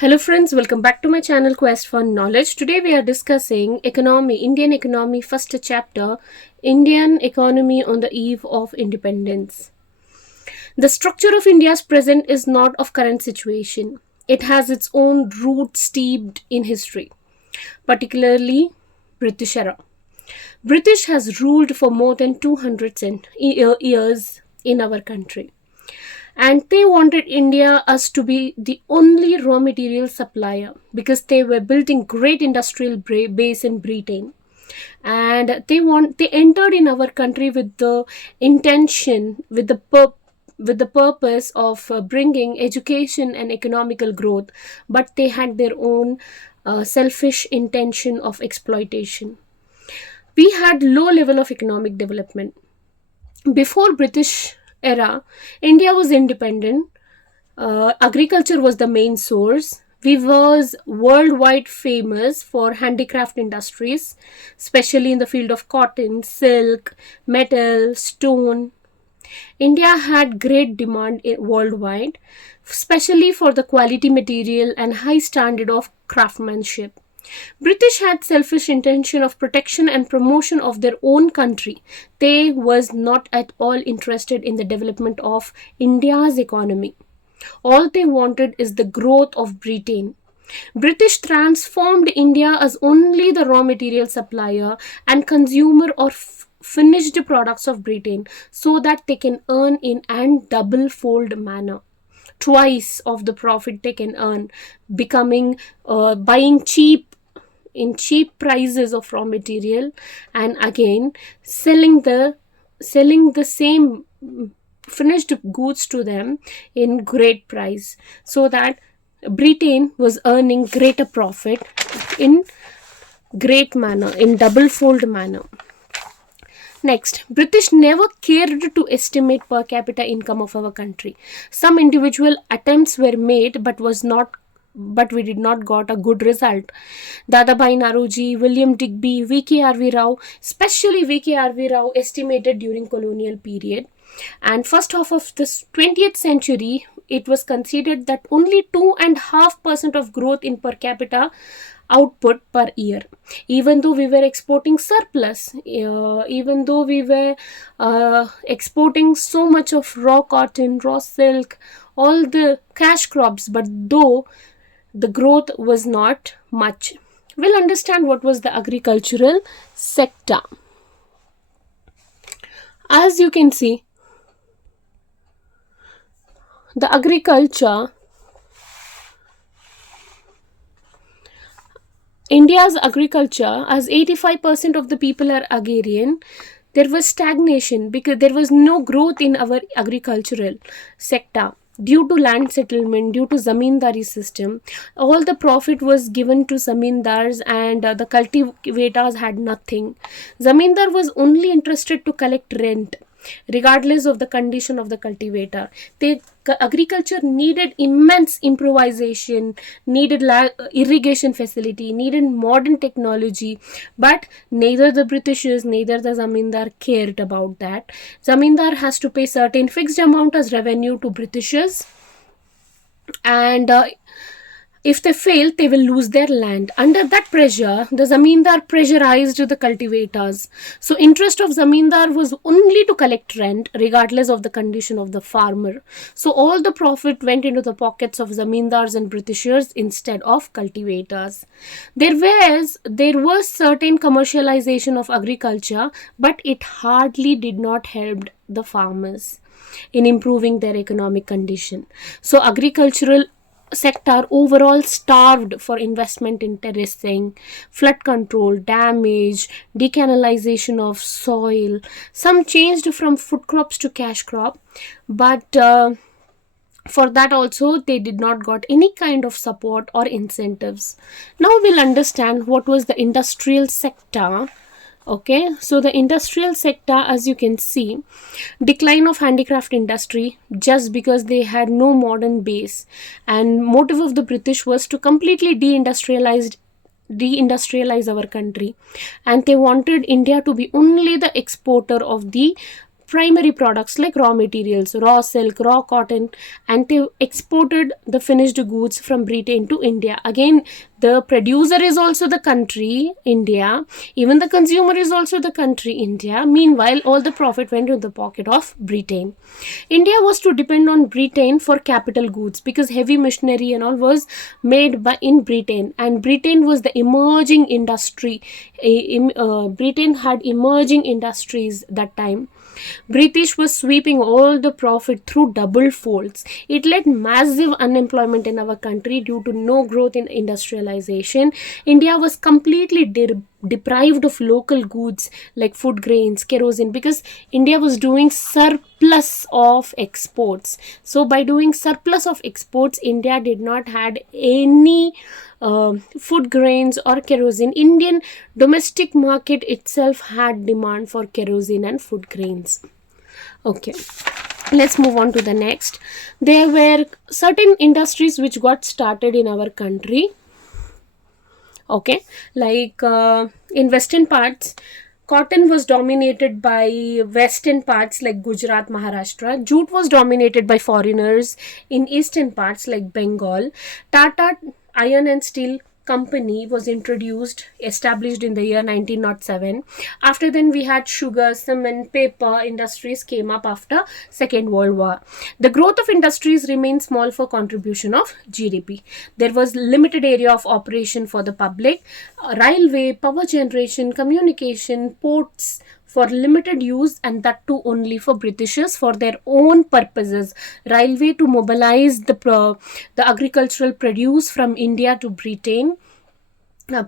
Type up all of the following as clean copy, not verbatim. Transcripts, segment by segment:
Hello friends, welcome back to my channel Quest for Knowledge. Today we are discussing Indian economy first chapter, Indian economy on the eve of independence. The structure of India's present is not of current situation. It has its own roots steeped in history, particularly British era. British has ruled for more than 200 years in our country, and they wanted India us to be the only raw material supplier because they were building great industrial base in Britain, and they entered in our country with the intention, with the purpose of bringing education and economical growth, but they had their own selfish intention of exploitation. We had low level of economic development before British era. India was independent. Agriculture was the main source. We was worldwide famous for handicraft industries, especially in the field of cotton, silk, metal, stone. India had great demand worldwide, especially for the quality material and high standard of craftsmanship. British had selfish intention of protection and promotion of their own country. They was not at all interested in the development of India's economy. All they wanted is the growth of Britain. British transformed India as only the raw material supplier and consumer of finished products of Britain so that they can earn in and double fold manner. Twice of the profit they can earn, becoming buying cheap prices of raw material, and again selling the same finished goods to them in great price, so that Britain was earning greater profit in great manner, in double fold manner. Next, British never cared to estimate per capita income of our country. Some individual attempts were made, but we did not got a good result. Dadabhai Naroji, William Digby, V.K.R.V. Rao, especially V.K.R.V. Rao, estimated during colonial period. And first half of this 20th century, it was considered that only 2.5% of growth in per capita output per year, even though we were exporting surplus, even though we were exporting so much of raw cotton, raw silk, all the cash crops, but though the growth was not much. We'll understand what was the agricultural sector. As you can see, the India's agriculture, as 85% of the people are agrarian, there was stagnation because there was no growth in our agricultural sector. Due to land settlement, due to zamindari system, all the profit was given to zamindars, and the cultivators had nothing. Zamindar was only interested to collect rent, regardless of the condition of the cultivator. Agriculture needed immense improvisation, needed irrigation facility, needed modern technology, but neither the Britishers, neither the Zamindar cared about that. Zamindar has to pay certain fixed amount as revenue to Britishers, and if they fail, they will lose their land. Under that pressure, the zamindar pressurized the cultivators. So interest of zamindar was only to collect rent, regardless of the condition of the farmer. So all the profit went into the pockets of zamindars and Britishers instead of cultivators. There was certain commercialization of agriculture, but it hardly did not help the farmers in improving their economic condition. So agricultural sector overall starved for investment in terracing, flood control, damage, decanalization of soil. Some changed from food crops to cash crop, but for that also they did not got any kind of support or incentives. Now we'll understand what was the industrial sector. Okay, so the industrial sector, as you can see, decline of handicraft industry just because they had no modern base, and motive of the British was to completely deindustrialize our country, and they wanted India to be only the exporter of the primary products like raw materials, raw silk, raw cotton, and they exported the finished goods from Britain to India. Again, the producer is also the country, India. Even the consumer is also the country, India. Meanwhile, all the profit went to the pocket of Britain. India was to depend on Britain for capital goods because heavy machinery and all was made in Britain, and Britain was the emerging industry. Britain had emerging industries that time. British was sweeping all the profit through double folds. It led massive unemployment in our country due to no growth in industrialization. India was completely deprived of local goods like food grains, kerosene, because India was doing surplus of exports. So by doing surplus of exports, India did not had any food grains or kerosene. Indian domestic market itself had demand for kerosene and food grains. Okay, let's move on to the next. There were certain industries which got started in our country. Okay, like in western parts, cotton was dominated by western parts like Gujarat, Maharashtra. Jute was dominated by foreigners in eastern parts like Bengal. Tata Iron and Steel Company was established in the year 1907. After then, we had sugar, cement, paper industries came up after Second World War. The growth of industries remained small for contribution of GDP. There was limited area of operation for the public. Railway, power generation, communication, ports for limited use, and that too only for Britishers for their own purposes. Railway to mobilize the agricultural produce from India to Britain.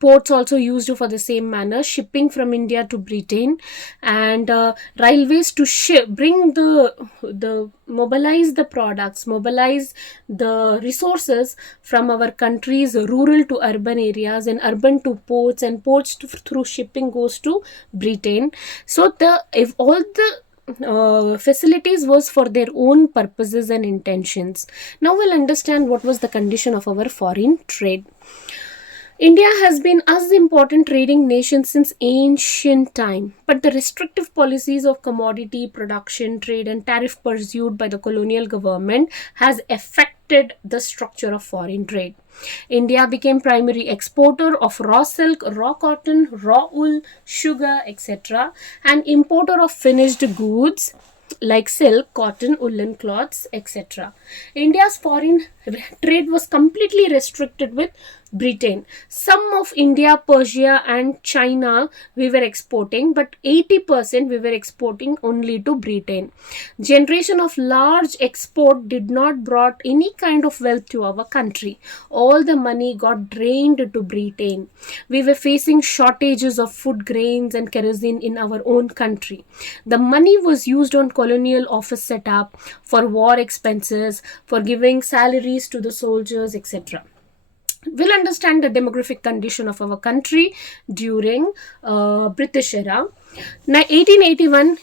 Ports also used for the same manner, shipping from India to Britain, and railways to bring the mobilize the products, mobilize the resources from our country's rural to urban areas and urban to ports, and ports through shipping goes to Britain. So if all the facilities was for their own purposes and intentions. Now we'll understand what was the condition of our foreign trade. India has been as important trading nation since ancient time, but the restrictive policies of commodity production, trade and tariff pursued by the colonial government has affected the structure of foreign trade. India became primary exporter of raw silk, raw cotton, raw wool, sugar, etc., and importer of finished goods like silk, cotton, woolen cloths, etc. India's foreign trade was completely restricted with Britain. Some of India, Persia and China we were exporting, but 80% we were exporting only to Britain. Generation of large export did not brought any kind of wealth to our country. All the money got drained to Britain. We were facing shortages of food grains and kerosene in our own country. The money was used on colonial office setup, for war expenses, for giving salaries to the soldiers, etc. We'll understand the demographic condition of our country during British era. Now, 1881,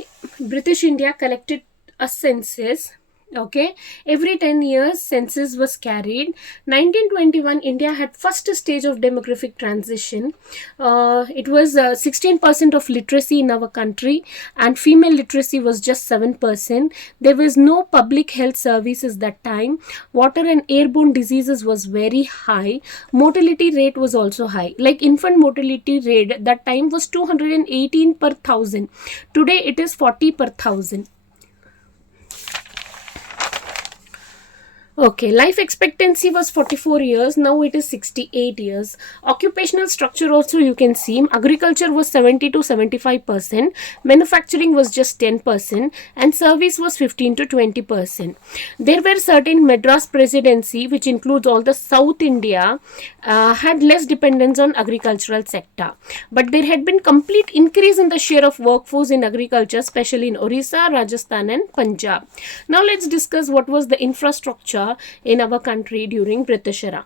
British India collected a census. Okay, every 10 years census was carried. 1921, India had first stage of demographic transition. It was 16% of literacy in our country, and female literacy was just 7%. There was no public health services that time. Water and airborne diseases was very high. Mortality rate was also high. Like infant mortality rate that time was 218 per thousand. Today it is 40 per thousand. Okay, life expectancy was 44 years. Now it is 68 years. Occupational structure also you can see. Agriculture was 70 to 75%. Manufacturing was just 10%. And service was 15 to 20%. There were certain Madras Presidency, which includes all the South India, had less dependence on agricultural sector. But there had been complete increase in the share of workforce in agriculture, especially in Orissa, Rajasthan and Punjab. Now let's discuss what was the infrastructure in our country during British era.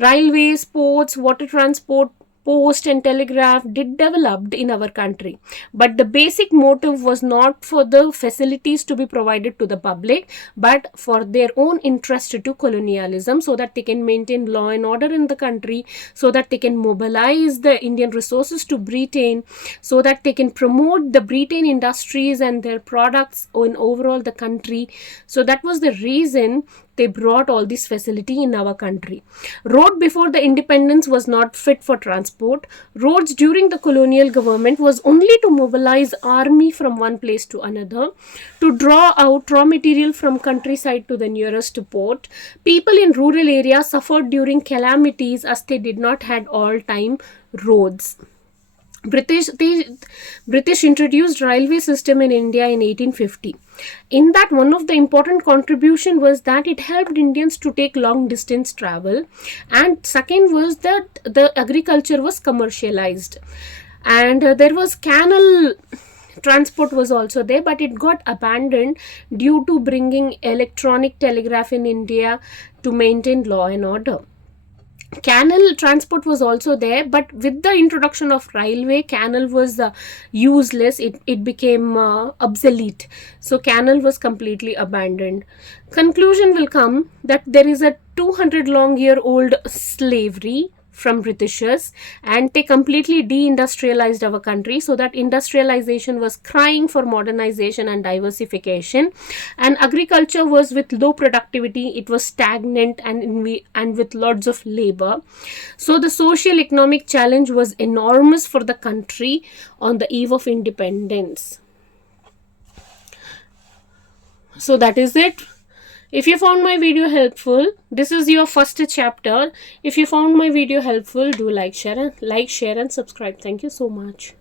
Railways, ports, water transport, post and telegraph did developed in our country, but the basic motive was not for the facilities to be provided to the public, but for their own interest to colonialism, so that they can maintain law and order in the country, so that they can mobilize the Indian resources to Britain, so that they can promote the Britain industries and their products in overall the country. So that was the reason they brought all this facility in our country. Road before the independence was not fit for transport. Roads during the colonial government was only to mobilize army from one place to another, to draw out raw material from countryside to the nearest port. People in rural areas suffered during calamities as they did not had all-time roads. British introduced railway system in India in 1850. In that, one of the important contribution was that it helped Indians to take long distance travel, and second was that the agriculture was commercialized, and there was canal transport was also there, but it got abandoned due to bringing electronic telegraph in India to maintain law and order. Canal transport was also there, but with the introduction of railway, canal was useless. It became obsolete, so canal was completely abandoned. Conclusion will come that there is a 200-long-year-old slavery from Britishers, and they completely deindustrialized our country, so that industrialization was crying for modernization and diversification, and agriculture was with low productivity, it was stagnant and with lots of labor. So the social economic challenge was enormous for the country on the eve of independence. So that is it. If you found my video helpful, this is your first chapter. If you found my video helpful, do like, share and subscribe. Thank you so much.